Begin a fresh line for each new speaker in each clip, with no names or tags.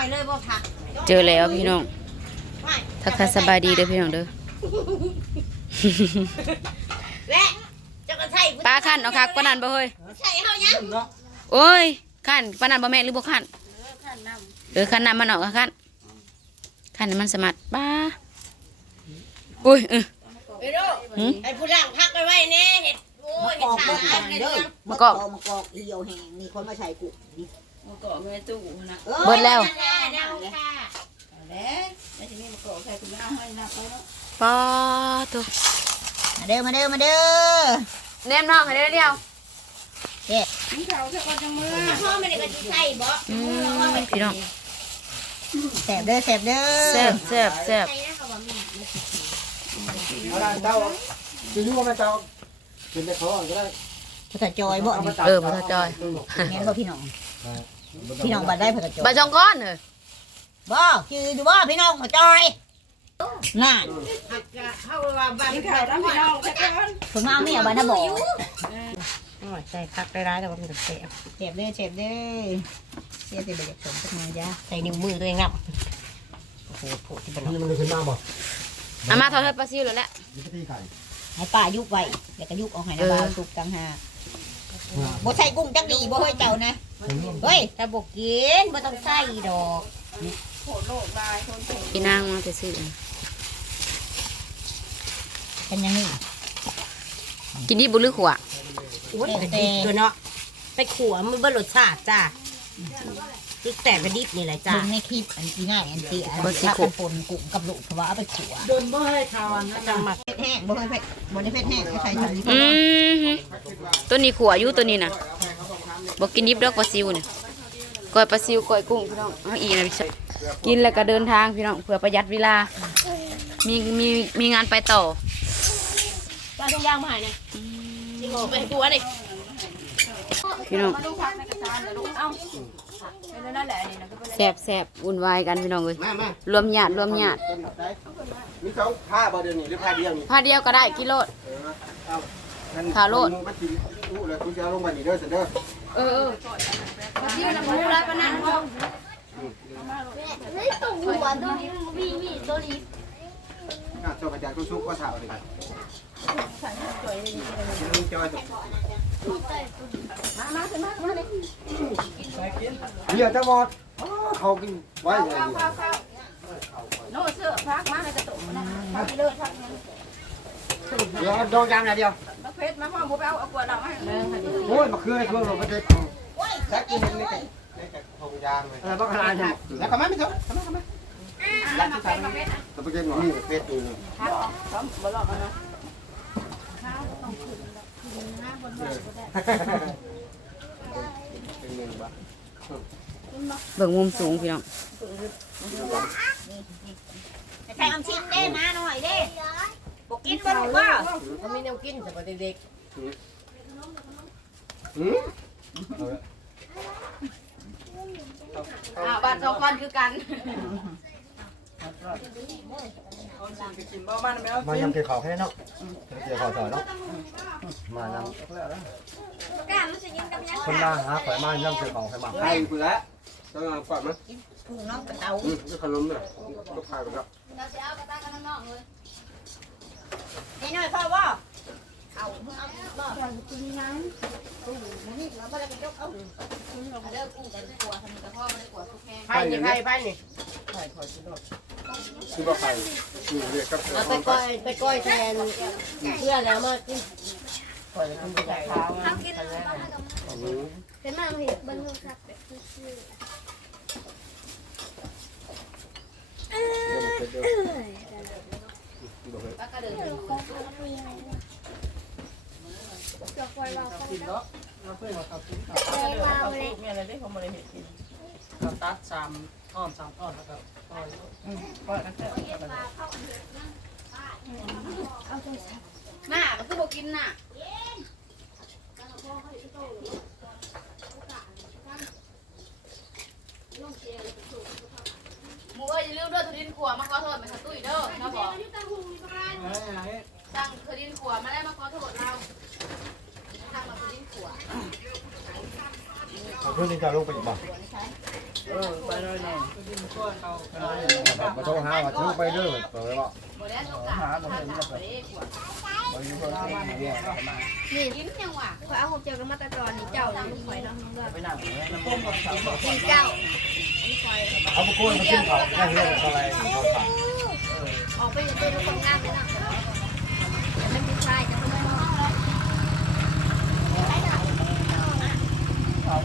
อยเลยบ่ผัก
เจอแล้วพี่น้อง
ไม่
ทักทายสบายดีเด้อพี่น้องเด้อ
และจะก็ใช่
ป้าขั้นเอาคักปานนั้นบ่เฮ้ย
ใช่เฮายัง
โอ้ยขั้นปานนั้นบ่แม่นหรือบ่ขั้นเออขั้นน้ำมันออกอะขั้นขั้นให้มันสมัดป้าอุ้ยเออ
ไปดู
หืม
ไอ้ผู้ล่างพักไปไว้แน่เห็ดโอ้ย
มะ
เห็
ก
ด
อก
สา
เบิด
ร
ก่อน
ใน
เด้อ
เรื่อง
มะกอกมะกอกเหี่ยวแห้งมีคนมาใช้กูนี่
มะกอกแม่ตู้นะ
ออ
เบิดแล้ว
ค่ะเดาค่ะ
เอาแล้วไม่ใช่มีมะกอกใครคุณไม่เอาให้นับไปแล้ว
ป้าตัว
มาเด้อมาเด้อมาเด้อ
แนมน้องให้ได้เดียว
นี่เขาจะก็จะมือ
ถ้าพ่อไม่ได้ก็จะใช่บ่
อืมพี่น้อง
แสบเด้อแสบเด้อ
แซ่บแซ่บแซ่บ
ใช่นะคะว่ามี
เอาได้เจ้าจะยุ่งมาเจ้าเป็นแต่เขาอะก็ได้
ภาษาจอยบ่นี่
เออบ่ทันจอย
แม่นบ่พี่น้อง พี่น้องบัดได้ภาษาจอย
บาจองก้อนเถอะ
บ่ชื่อดูบ่พี่น้องภาษาจอยน่ะ
เข้าว่าบ้าน
นี่เขาทั้งพี่น้องสักคน
เพิ่นมาเอาเมียบัดน่ะบ่
ใส่พักได้ร้ายแต่ว่ามันเสีย
แสบเด้อแสบเด้อเสียแต่บ่อยากสมจักหน่อยจ้ะ
ใส่นิ้วมือตัวเองนับโอ้โหโผล่ที่เป็น
นี่มันจะขึ้นมาบ่
เอามาทอดให้ปลาซิวแล้วแหละ
นี่ก็ตีไก่
ให้ป้ายุกไว้แล้วก็ยุกเอาให้นะบ่าวสุกจังหากบ่ใส่กุ้งจักดีบ่เฮ้ยเจ้านะ เฮ้ยถ้าบ่กินบ่ต้องใส่ดอก
โผล่โลกลายคนเป็น
พี่นางมาแต่ซื้อ
เป็นยังนี่
กินดีบุหรือขว
โอ้ยกระดิบตัวเนาะไปขัวมันเบิ่รสชาติจ้าคือแต่กระดิบนี่แหละจ้า
เบิ่งในคลิปอันที่ง่ายอันที่อันที่เป็นปนกุ้งกับลูกเพราะว่าเอาไปขัว
โดนบ่ให้ทาน
จังหมัก
เผ็ดแห้งบ่เคยเผ็ดบ่ได้เผ็ดแห้งใส่ถุง
อืมตัวนี้ขวอยู่ตัวนี้นะ บอกกินดิบดอกปลาซิวเนี่ยก้อยปลาซิวก้อยกุ้งพี่น้องเอาอีกนะพี่ชายกินแล้วก็เดินทางพี่น้องเพื่อประหยัดเวลา มีมีมีงานไปต่อ
ปลาทุกอย่างมาให้เนี่ยจริงโหไปขัวนี่
พี่น้อง
มาดูพักในกระทานเดี๋ยวลูกเอ้าเป็นนั่นแหละนี่นะก็เป็น
แสบแสบวุ่นวายกันพี่น้องเลย
มามาร
วมญาติรวมญาติ
มีเขาผ้าบ่เดี๋ยวนี้หรือผ้าเดียวนี่
ผ้าเดียวก็ได้กิโลด
เอา
ขาโลด
มันกินรู้เลยคุณจะเอาลงมาดีเด้อเสร็จเด้อ
เออเออ
ปลาซิวน้มูแล้วปะนั่นพ่อ
น่าเจ้ากระจายชุกก็ถ่ายเลยลุงจอยตกเดี๋ยวจะหมดเขากินไว้เลย
ข้าวข้าวโน่เสื้อพักมาในกระตุกนะพักเลิศพัก
เดี๋ยวโดนยามนะเดียว
มาเพชรมาพ่อผมไปเอาเอาขวดเรามาให้เลย
โอ้ยมาคืนเครื่องลงประเทศแซกกินไม่ได้ได้จากทงยางเลยแล้วก็ขนาดนี้แล้วก็ไม่ไม่เถอะทำไมทำไม
มาเพชรมาเพชร
ตัวประเทศหน่อยนี่ประเทศดู
ครับบ่หลอกนะ
เป็นหนึ่งบาท
เบิ่งมุมสูงพี่น้อง
ใส่อมชิ้นเด้มาหน่อยเด้
บอกกินบ่ลูกว่ามันมีแนวกินแต่ว่าเด็ก
หืม
อ่าบ้านสองคนคือกัน
มายำเกี่ยวข้าวให้เนาะเกี่ยวข้าวซอยเนาะมายำคนมาหาข่อยมายำเกี่ยวข้าวให้มาให้เพื่อต้องเอาก่อนมั้ย
กุ้งน้องกระเตา
อืมนี่ขนมเนี่ยก็พายไปแล้ว
นี่หน่อยพ่อว่า
ๆ ไผ่นี่ไผ่ไผ่นี่
คือว่าไข่นี่เรียกกับ
เอาไปก้อยไปก้อยแทนเพื่อนแล้วมากินก้อยคุณไปใส่ข้าว
เป็นมาเห็นบนโทรศัพท์ แบบซื่อๆจอกไว้เราเขาเลยเราเลย
มีอะไรได้ผมบ่ได้เห็นกินเราตัดสามท่อนสามท่อนแล้วก็ปล่อยปล่อยกันเถอะ
เอาโทรศัพท์
หน้าก็คือบอกกินน่ะหมูเอ้ยอย่าลืมเด้อทุดินขัวมาขอโทษมาตุ้ยเด้อเขาบอกสั่งทุดินขัวมาได้มาขอโทษเรา สั่งมา
เขาเพื่อนจะลงไปอีกบ่
เออไปเลยแน่
มาโทรหาว่าซื้อไปเด้อเปิดไว้บ่
บ่ได้ต้องการ
หาบ่เห็นจะไป
นี่กินยังวะข่อยเอาของเจ้าก็มาต่ตอนนี้เจ้าลูกข่อยเนาะน้องเลือด
ไปนั่งน้ำต้มกับสาว
นี่เจ้าอันนี้ข่อย
เอาไปกล้วยมากินข้าแค่เรื่องอะไรเขาสั่ง
ออกไปอยู่ตัวคนงามไปนั่งเถอะไม่มีชายจะไม่ได้ ข่อย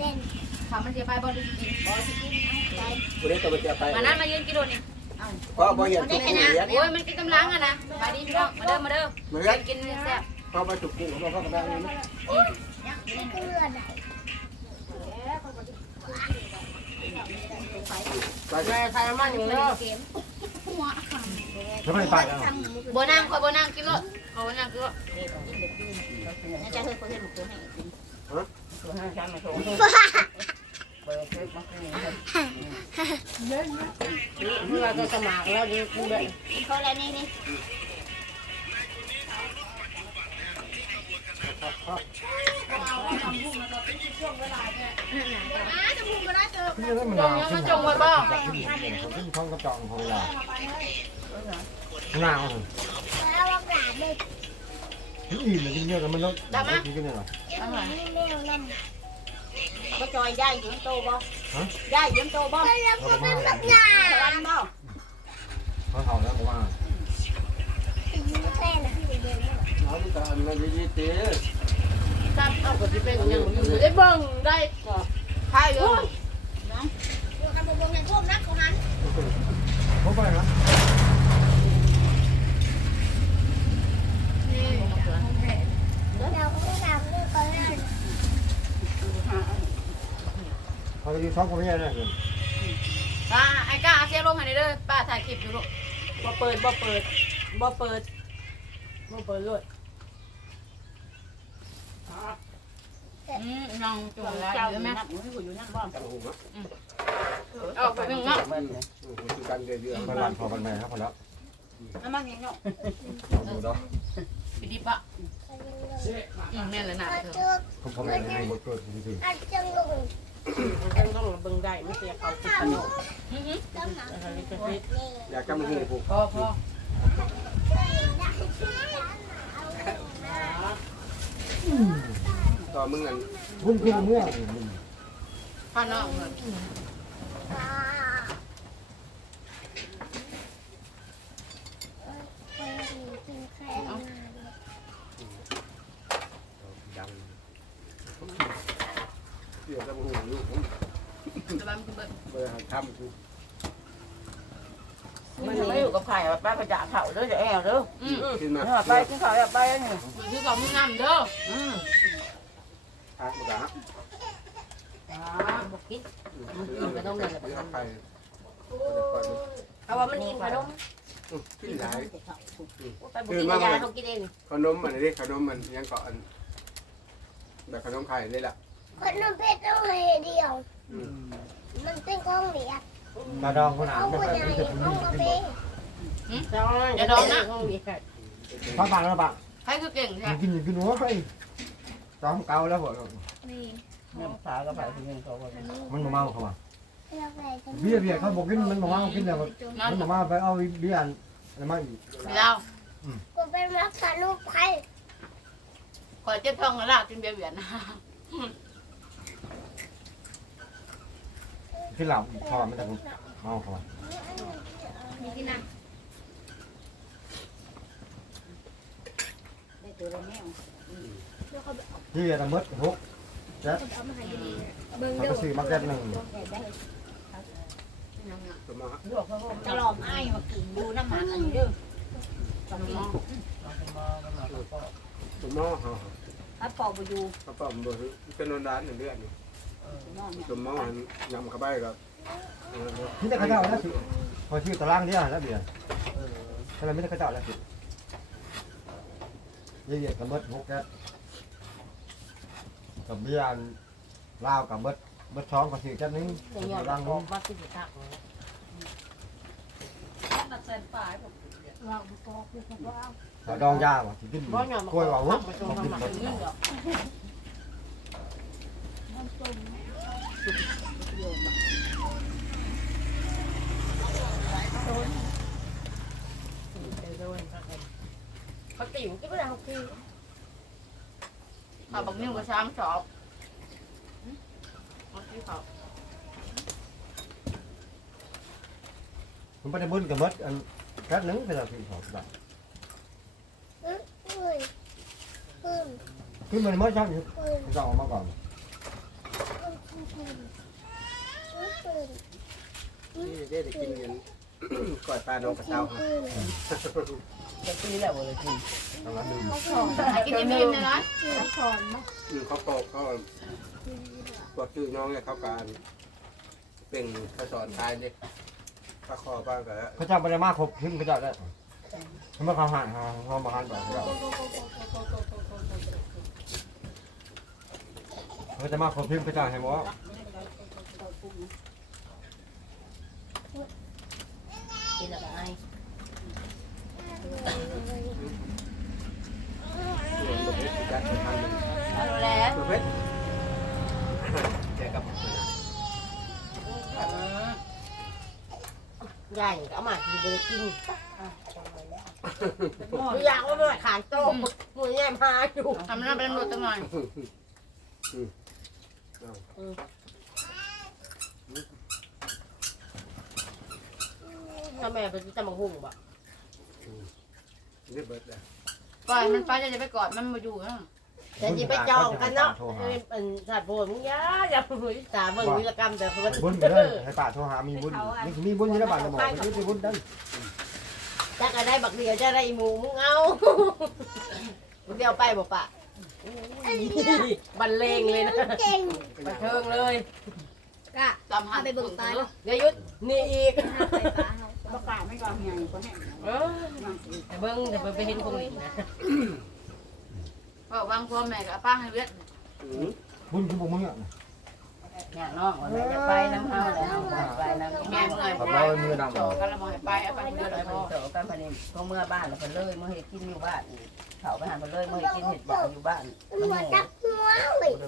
เล่น
ถามมันสิไปบ่ได้กิน
กูได้ตัวไปเจะไป
มานั้นมายืนกินโดนี่
เพราะบ่เห็นตัวกูเลี้ยง
โอ้ยมันกินกำลังอะนะมาดีพี่น้องมาเด้อมาเด้อ
มือนกัน
กินแซ่บ
เพราไปจุกกุ้งเข้าก็กำลังนี่
เลืออะ
ไป
แม่ใส่มันอยู่เนาะ
แล้วไม่ไปแล้ว
บ่นั่งคอยบ่นั่งกินรถเขาบ่นั่งกินรถ
น่าจะเฮ้ยเขาเห็นลูกตัวให้กิน
ตัวให้ฉันมาโชว์ไปเช็คมาให้
เมื่อจะสมัครแล้วนี่กูเลย
เขาอะไรนี่นี่
นี่มันหนาวขึ้นขึ้นท้องกระจองของเราหนาว
แล้วว่าหลานเลย
อิ่มเลยกินเยอะกันมันต้องกินกันยังไง
นี่แมวนั่น
บ่จอยย่ายยืมโตบ่ย่ายยืมโตบ่
แล้วก็เป็นแบบหลา
สวรร
น
ค์บ่
เขาเขาแล้วผมว่า
แค่น่ะ
เอาที่ ตัดเต้
จับเอาก็สิเป็นอย่างอยู่ได้เบิ่งได้ก็ใช่อยู่
อยู่กับบ่งในพวกนักของนั้น
ผมไปนะ
เราก็ไม่ทำด้วยกันนั่น
เขาจะอยู่ท้องผมไม่ใช่นะคุณ
ป้าไอ้ก้าเสียลงให้เด้อป้าถ่ายคลิปอยู่ลูก
บ่เปิดบ่เปิดบ่เปิดบ่เปิดเลย
อืม น้องจุ่มแล้ว
เจ้า
เยอะไหม
นักหนูให้กูอยู่นักบ่
กันหูนะ
เอาไปหนึ่งเนาะ
แม่น
คือกันเดือดมันรันพอกันแม่ครับพอแล้ว
น้ำมันยังเนาะ
ดูเนาะ
ไปดิบอะอืมแม่นเลยนะ
อา
เธอ
จุก
ผมพ่อแม่ให้หมดเกิดจริง
อาจังลุง
มันต้องเบิ่งได้ไม่เสียเขาคิดขนม
อือหือ
ต้องหา
อะไรก็คิด
ๆอยากจะมาหูผูก
พอพอ
อมึงนั่นพุ่นขึ้นเมื่อ
พ่อน้องเลย
ดังเกี่ยวกับหูอยู่ผม
จะบ้านคุณเบิร์ด
เบอร์ทำคือ
มันไม่อยู่กับใครอะป้าประจ่าเผาเด้อจะแอวเด้อ
อืม
ขึ้นมา
เนี่ยไปกินข้าวอย่าไปนี่
คือกับมึงน้ำเด้อ
อืม
ทางกระดาษ
บ่คิดมันกินขนมนั่นแหละ
ไม่เอาไป
เอาว่ามันอิ่มขนม
ขึ้นหลาย
ไปบุกินยาเขากินเอง
ขนมมันนี่ขนมมันยังเกาะอันแบบขนมไข่เลยล่ะ
คนน้ำเพชรต้องให้เดียว มันเป็นของเหลียด
กระดองคนอ่าน
เอา
ไม่
หัว
เคย
ใหญ่
รู้จัก
เอากระเบง
อย่าดองนะ
พักบังแล้วบัง
ใครคือเก่งใช่
กินกินหัวไป จ้องเกาแล้วหัว
นี่
เนี่ยสาก็ไปที่นี่เขาก็
มันมาเมาเขามา
เลือกอะไรกัน
เบี้ยเบี้ยเขาบอกกินมันมาเมากินแล้วมันมาไปเอาเบี้ยอะไรมาอีก
เรา
กูเป็นรักษาลูกใคร
ขอเจ็บท้องแล้วล่ะกินเบียร์เบียร์นะ
ที่หลับพอมันจะเมาเขา
มีกินน้
ได้ตัวละแมวำ
แล้วเขา
ที่จะมดหก
เอามาให้ดีๆเบิ่ง
เด้
อ
ก็ซื้อมาแก้หนึ่ง
จะหลองอ้ายมากินดูน้ำหมันอันนี้เด้อ
ผมมอเขา
ถ้าปอกไปอยู่
เขาปอมบ่เป็นนอนร้านหนึ่งเดือนนี่
นอนเนี่ย
ผมมอยำเข้าไปกับที่แต่ข้าเจ้าแล้วสิพอชื่อตารางเดียแล้วเบียถ้าเราไม่ได้ข้าเจ้าแล้วสิเยอะๆกับมดหกแก๊ส กับเบี้ยลาวกับมดมดช้องกับสี่แก๊สนึง
แต่ยอด
รัง
บ
นึ
องกว่าสิสิทัก
ตัดใส่
เขาดองยาว่ะสิกิน
บ่ยอม
กล้วยว่า
หั
วุ้
ก
บ
มาตรง
บ่กิน
ทำ
บ่
มันเขาติ๋วก็ไม่ได้เขาคือ
ข้าวบักนิ้วกับช้างสอบเอาที่เขา
มันบ่ได้บุญกับมดอันกัดหนึงเป็นอะไรพี่ของบ้านคือมันมดชักอยู่ต้องออกมาก่อน
นี่ได้ได้กินเงินก่อยปลาน้องกระเต้าครับ
จะซื้อแล้วเลยคือ
ต้องรับดื่ม
กินอิ่มๆนะร้อน
อืมเขาโตเขาพวชื่อน้องเนี่ยเขาการ เป็นเขาสอนตายเลยปลาคอบ้างก็แล้ว
เขาเจ้าบ่ได้มาครบถึงเขาเจ้าได้เขามาเขาหาเขาเขามาหันแบบเขาเจ้าเขาจะมาครบถึงเขาเจ้าให้บ่
กินแล้วไอ้
ส่วนประเภทที่จัดทำมัน
เอาแล้ว
ประเภทแจกกับ
ใหญ่เอามาทีเดียวกินไม่อยากว่าไม่ขานโต๊ะมือแย่มาอยู่
ทำน้ำเป็นหมดตั้งหน่อย
ถ้าแม่เป็นจะมาหุ่งบ่
เรียบเบิดเลย
ปล่อยมันไปจะไปกอดมันมาอยู่นะ
แต่ที่ไปจองกันเนาะเป็นสัตว์โบนมึงยาอย่าพูดสาเบิ่งวิรกรรมแต่เขาว่า
บุญไปเลยให้ป้าโทรหามีบุญนี่มีบุญอยู่ในบ้านเราบอกนี่คือบุญดัน
จะก็ได้บักเดียวจะได้หมูมึงเอามึงเดียวไปบ่ปะบันเลงเลยนะบันเทิงเลย
กะ
ตำหัน
เอาไปเบิ่งตาย
เดี๋ยวยุดนี่อีก
ไฟฟ้าเฮา
ประกาศไม่ก่อนไงคนแห่ง
เออแต่เบิ่งแต่เบิ่งไปเห็นคงหลินนะ
เพราะวางพ่อแม่กับป้าให้เวียด
บุญคือบุญมึงอะ
อย่าน้องว่าแม่จะไปน้ำเฮาแล้วเฮาบ่ไปน้ำ
แม่เมื่อย
ขับเรามือดำ
โตกันแล้วมองให้ไปเอาไป
ไป
เดื
เมื่
อ
อ
ด
ไร
เลย
พ
พ่
อ
อ
โตกันพอดีก็เมื่อบ้านแล้วเพิ่นเลยเมื่อเฮ็ดกินอยู่บ้านเขาไปหาเพิ่นเลยเมื่อเฮ็ดกินเฮ็ดยาอยู่บ้านมันหมู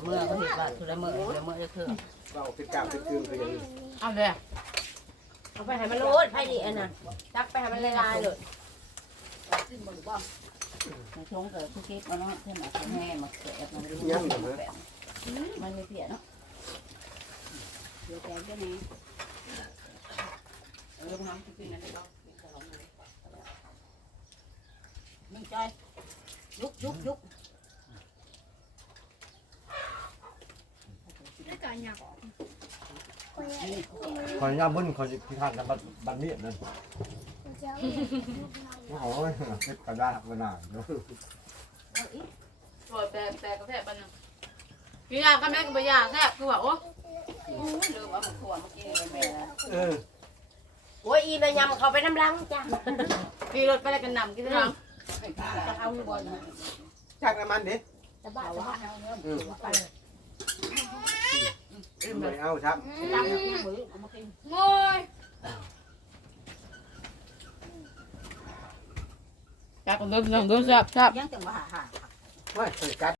เมื่อเขาเฮ็ดบ้านทุละเมื่อทุละเมื่อจะคือ
เราเป็นกาเป็นคืนคืออย่างนี้
เอาเลย
เอาไปให้มันโลดไผดิอันน่ะจักไปให้มันละลายเลย
มาชงเกิดทุกคลิปมาเนาะเพื่อนมาแห่มาแกะมาดู
ยังเหรอ
มันไม่เพี้ยเนาะเดี๋ยวแกงก็นี้
เออน้ำที่กินนั่นเอง
นี่จอยยุกยุกยุก
ได้การหยัง
ขออนุญาตบุญขอพิธานกับบัตรเมียนั่น โอ้ยเก็บกระดาษกระดาษเนาะ
ปวดแต่แต่กาแฟปันนึงกินยาก็แม่ก็ไปยาแซ่บคือว่าโอ้ลืมว่ามันขวดเมื่อกี้นี่แม่
เออ
โอ้ยอีแม่ยำเขาไปน้ำลังจ้ะ
ขี่รถไปแล้วกันนำกินน้
จะเอาบอล
จากน้ำมันดิ
จะบ้าจะบ้าเอาเนื้อ
อืม
ไป
ไม่เอาครับ
ตั้งมือเอามากินำ
โอ้ยับกันเบิ่งน้องดูแซ่บแซ่บ
ยังจังว่าหา
ว่ากัด